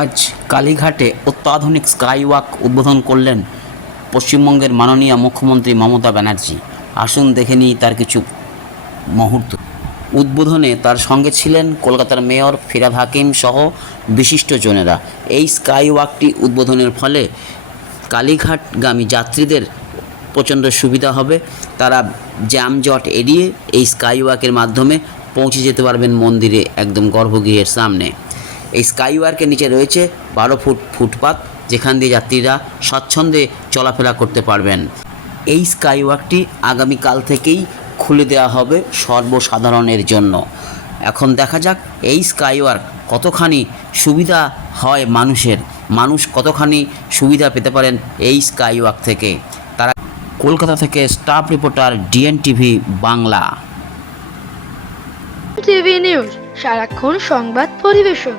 আজ কালীঘাটে অত্যাধুনিক স্কাইওয়াক উদ্বোধন করলেন পশ্চিমবঙ্গের মাননীয় মুখ্যমন্ত্রী মমতা ব্যানার্জি। আসুন দেখে নিই তার কিছু মুহূর্ত। উদ্বোধনে তার সঙ্গে ছিলেন কলকাতার মেয়র ফিরাদ হাকিম সহ বিশিষ্টজনেরা। এই স্কাইওয়াকটি উদ্বোধনের ফলে কালীঘাটগামী যাত্রীদের প্রচণ্ড সুবিধা হবে। তারা জ্যামজট এড়িয়ে এই স্কাইওয়াকের মাধ্যমে পৌঁছে যেতে পারবেন মন্দিরে একদম গর্ভগৃহের সামনে। এই স্কাইওয়াকের নিচে রয়েছে বারো ফুট ফুটপাত যেখান দিয়ে যাত্রীরা স্বচ্ছন্দে চলাফেরা করতে পারবেন। এই স্কাইওয়াকটি আগামীকাল থেকেই খুলে দেওয়া হবে সর্বসাধারণের জন্য। এখন দেখা যাক এই স্কাইওয়ার্ক কতখানি সুবিধা হয় মানুষের। মানুষ কতখানি সুবিধা পেতে পারেন এই স্কাইওয়াক থেকে। তারা কলকাতা থেকে staff reporter DN TV Bangla. TV news, সারাক্ষণ সংবাদ পরিবেশন।